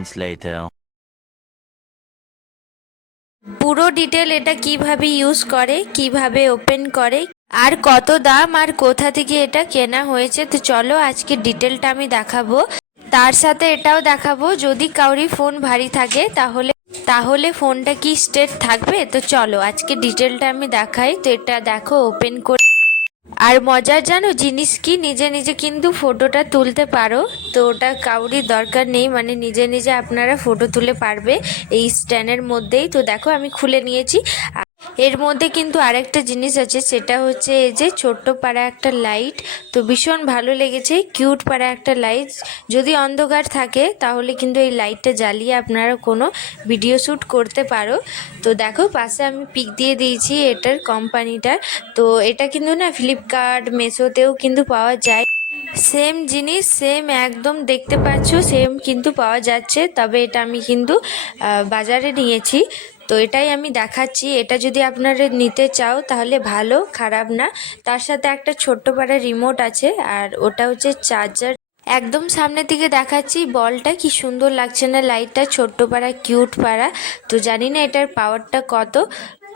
moments later. পুরো detail এটা কিভাবে ইউজ করে, কিভাবে ওপেন করে, আর কত দাম, আর কোথা থেকে এটা কেনা হয়েছে, তো চলো আজকে ডিটেলটা আমি দেখাবো। তার সাথে এটাও দেখাবো যদি কাউরি ফোন ভারী থাকে তাহলে ফোনটা কি স্ট্রেট থাকবে। তো চলো আজকে ডিটেলটা আমি দেখাই। তো এটা দেখো ওপেন করে, আর মজার জানো জিনিস কি, নিজে নিজে কিন্তু ফটোটা তুলতে পারো। তো ওটা কাউরি দরকার নেই, মানে নিজে নিজে আপনারা ফটো তুলে পারবে এই স্ট্যান্ডের মধ্যেই। তো দেখো আমি খুলে নিয়েছি। এর মধ্যে কিন্তু আরেকটা জিনিস আছে, সেটা হচ্ছে এই যে ছোট্ট পাড়া একটা লাইট। তো ভীষণ ভালো লেগেছে, কিউট পাড়া একটা লাইট। যদি অন্ধকার থাকে তাহলে কিন্তু এই লাইটটা জ্বালিয়ে আপনারা কোনো ভিডিও শ্যুট করতে পারো। তো দেখো পাশে আমি পিক দিয়ে দিয়েছি এটার কোম্পানিটার। তো এটা কিন্তু না ফ্লিপকার্ট মেসোতেও কিন্তু পাওয়া যায়। সেম জিনিস, সেম একদম দেখতে পাচ্ছ সেম কিন্তু পাওয়া যাচ্ছে। তবে এটা আমি কিন্তু বাজারে নিয়েছি। তো এটাই আমি দেখাচ্ছি। এটা যদি আপনারা নিতে চাও তাহলে ভালো, খারাপ না। তার সাথে একটা ছোট্ট পাড়া রিমোট আছে, আর ওটা হচ্ছে চার্জার। একদম সামনে থেকে দেখাচ্ছি, বলটা কি সুন্দর লাগছে না, লাইটটা ছোট্ট পাড়া কিউট পাড়া। তো জানি না এটার পাওয়ারটা কত,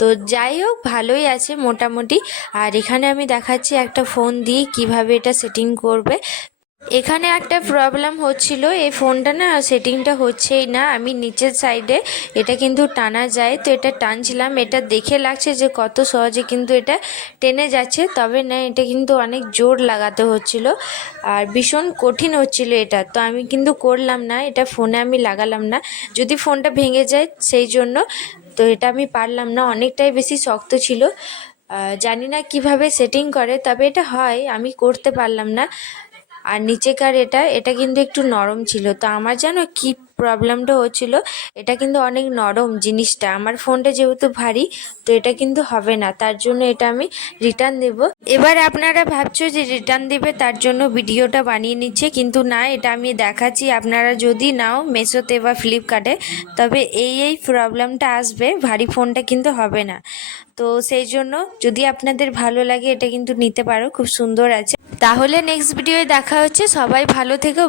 তো যাই হোক ভালোই আছে মোটামুটি। আর এখানে আমি দেখাচ্ছি একটা ফোন দিয়ে কিভাবে এটা সেটিং করবে। এখানে একটা প্রবলেম হচ্ছিল, এই ফোনটা না সেটিংটা হচ্ছেই না। আমি নিচের সাইডে এটা কিন্তু টানা যায়, তো এটা টানছিলাম, এটা দেখে লাগছে যে কত সহজে কিন্তু এটা টেনে যাচ্ছে, তবে না এটা কিন্তু অনেক জোর লাগাতে হচ্ছিল আর ভীষণ কঠিন হচ্ছিল এটা। তো আমি কিন্তু করলাম না, এটা ফোনে আমি লাগালাম না, যদি ফোনটা ভেঙে যায় সেই জন্য। তো এটা আমি পারলাম না, অনেকটাই বেশি শক্ত ছিল। জানি না কিভাবে সেটিং করে, তবে এটা হয়, আমি করতে পারলাম না। আর নিচেকার এটা কিন্তু একটু নরম ছিল। তো আমার জানো কি প্রবলেমটা হচ্ছিল, এটা কিন্তু অনেক নরম জিনিসটা, আমার ফোনটা যেহেতু ভারী, তো এটা কিন্তু হবে না, তার জন্য এটা আমি রিটার্ন দেব। এবার আপনারা ভাবছো যে রিটার্ন দেবে তার জন্য ভিডিওটা বানিয়ে নিচ্ছে, কিন্তু না, এটা আমি দেখাচ্ছি। আপনারা যদি নাও মেসোতে বা ফ্লিপকার্টে, তবে এই প্রবলেমটা আসবে, ভারী ফোনটা কিন্তু হবে না। তো সেই জন্য যদি আপনাদের ভালো লাগে এটা কিন্তু নিতে পারো, খুব সুন্দর আছে। তাহলে নেক্সট ভিডিওয়ে দেখা হচ্ছে, সবাই ভালো থেকো।